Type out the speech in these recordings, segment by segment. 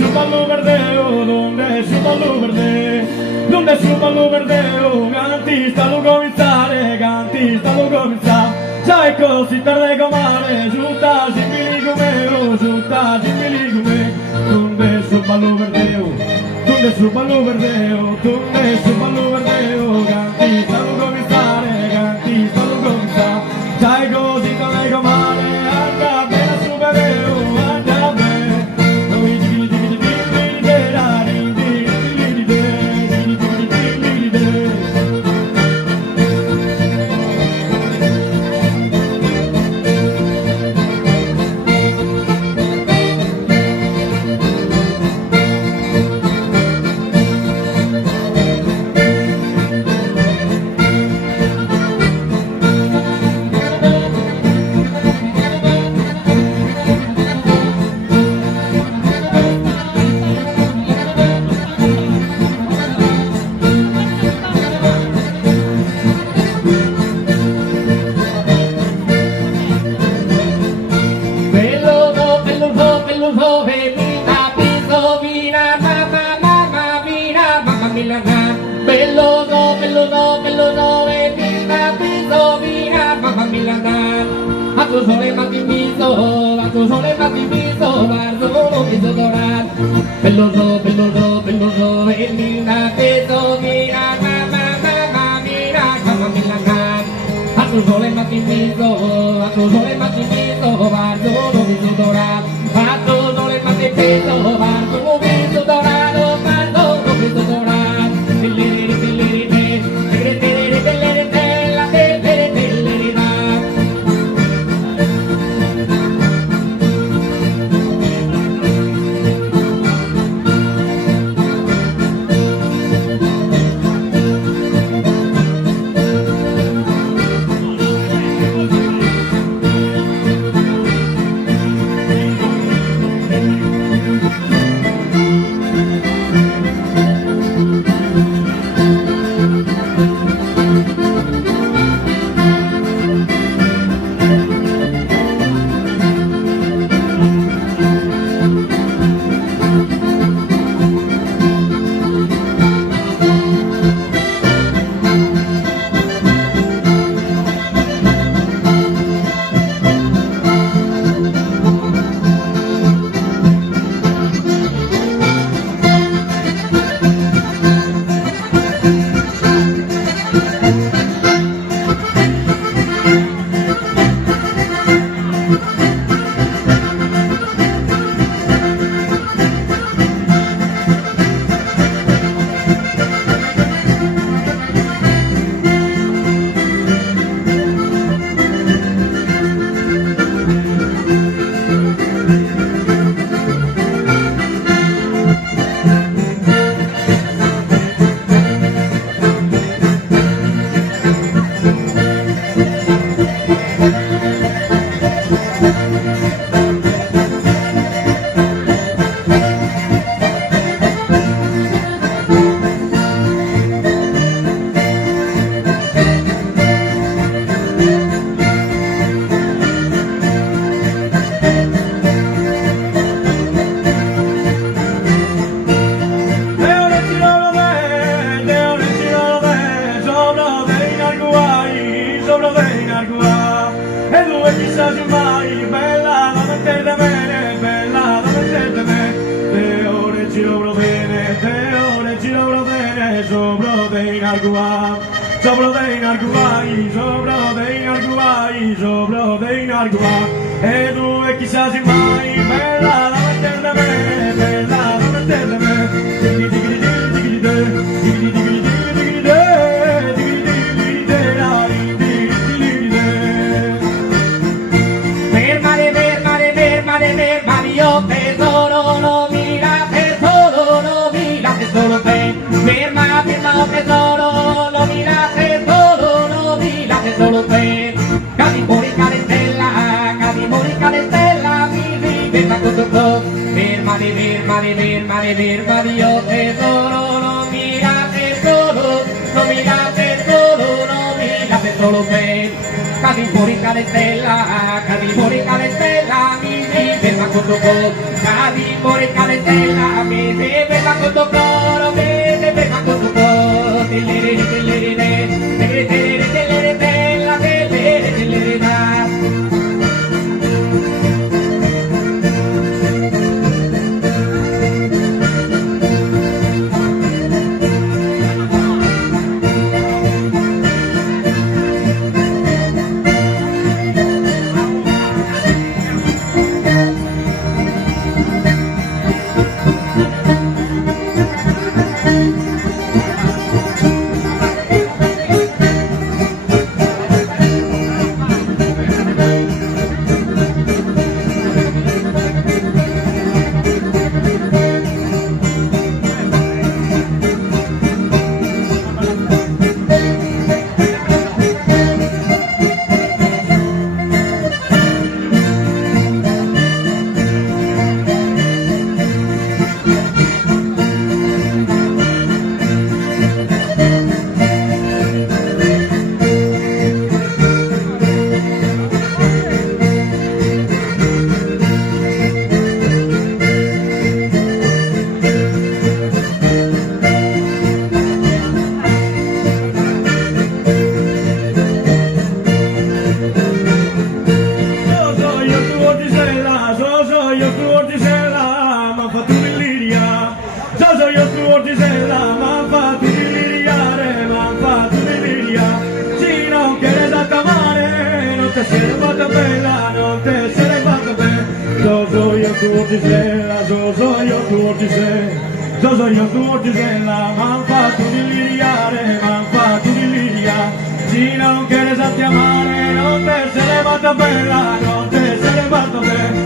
su ballo verdeo, donde su ballo verdeo, donde su ballo verdeo, canti stanno cominciare, canti stanno cominciare. Sai così tardi comare, giunta simili come io, giunta simili come, donde su ballo verdeo, donde su ballo verdeo, donde su ballo verdeo, canti stanno cominciare, canti stanno cominciare. Sai così tardi comare, anche appena su beveo, anche a me, noi di tu sole ma ti viso, a tu sole ma ti viso, guardo viso dorato, belloso, belloso, belloso, e linda peso, mira, mamma, mira, mamma Milana, a tu sole ma ti viso, a tu sole ma ti viso, guardo viso dorato, a tu sole ma ti viso, guardo viso dorato, guardo viso dorato. E dove chissà se mai bella da mettere da me, bella da mettere da me. Fermate, fermate, fermate, fermate, io tesoro non mi la tesoro, non mi la tesoro te. Ferma, ferma, tesoro, non mi la tesoro, non mi la tesoro te. Cadi fuori calestella, mi riventa tutto. Fermate, fermate, fermate, fermate, io tesoro non mi la tesoro, non mi la tesoro, non mi la tesoro te. Cadi fuori calestella, mi ferma con tocco, cadi more calentella, me te ferma con tocco, me te ferma con tocco, telere telere telere telere telere bella, telere telere da. M'han fatto deliriare, m'han fatto deliriare. Se non quieres a amare, non te se ne vada bella, non te se ne vada bella.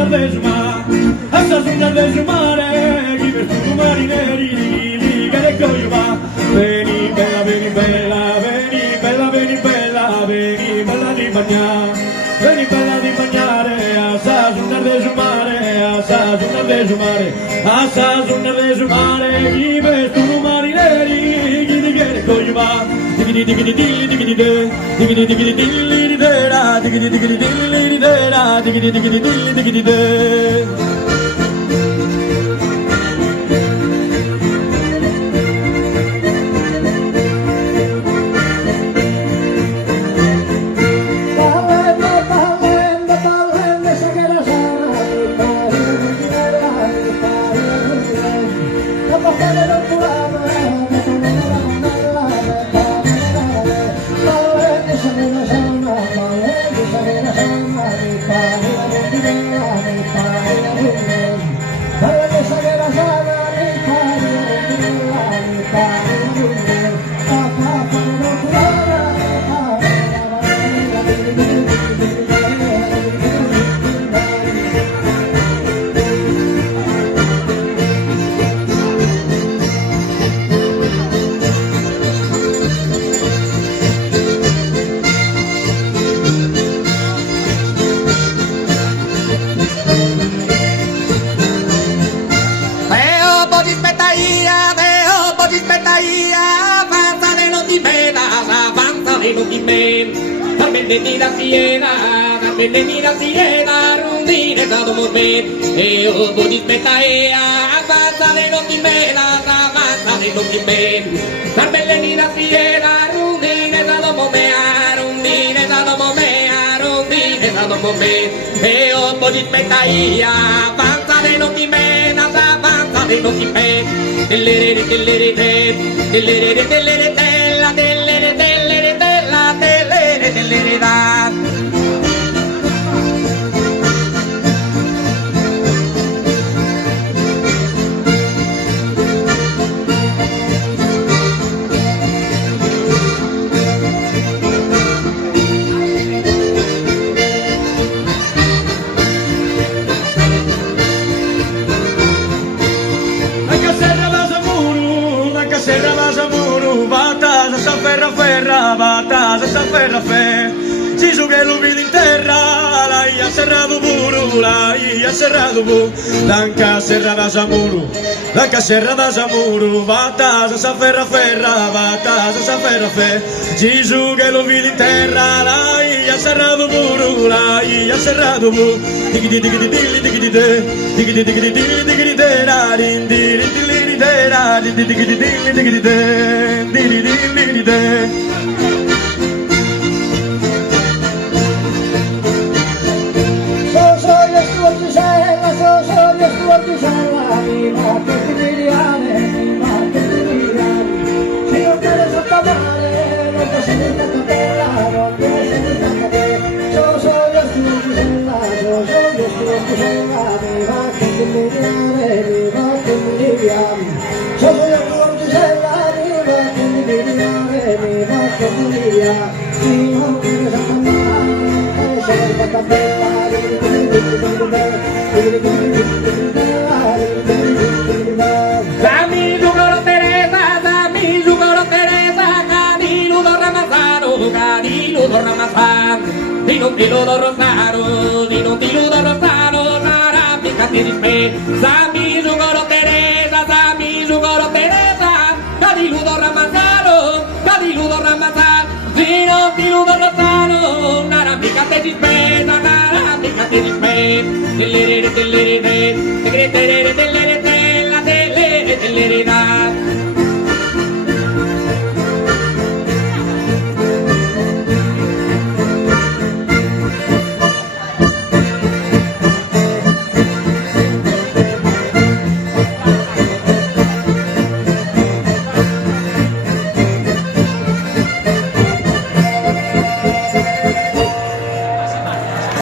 unas de su mar, esas unas de su mare, chi per tu marineri, li che coglio va, veni bella, veni bella, veni bella, veni bella, veni bella di bagnare, veni bella di bagnare, esas unas de su mare, esas unas de su mare, esas unas de su mare, chi per tu marineri, chi che coglio va, digidi digidi digidi digidi de, digidi digidi digidi de da, digidi digidi digidi de da, digidi digidi digidi digidi de. Bienvenida sirena, rondine da domomet, o bodispeta avanza de non di mena, avanza de non di men. Bienvenida sirena, rondine da domomea, rondine da domomea, rondine da domomet, o bodispeta avanza de non di mena, avanza de non di men. Dellere dellere dellere dellere della dellere dellere della dellere dellere da. Batas esa ferra fe, si su che l'ubili in terra, la ia serrado buru, la ia serrado bu, danca serra da Zamuru, danca serra da Zamuru, batas esa ferra, batas esa ferra fe, si su che l'ubili in terra, la ia serrado buru, la ia serrado bu, digidi digidi digidi digidi de, digidi digidi digidi digidi de, da din di di de, da di digidi digidi digidi de, di di de. Tilo do Rosaro, tilo do Rosaro, nara pica tirispe. Sami jugoro Teresa, Sami jugoro Teresa, Cadilu do Ramazaro, Cadilu do Ramazar. Tilo do Rosaro, nara pica tirispe, nara pica tirispe. Telere telere telere telere telere telere telere telere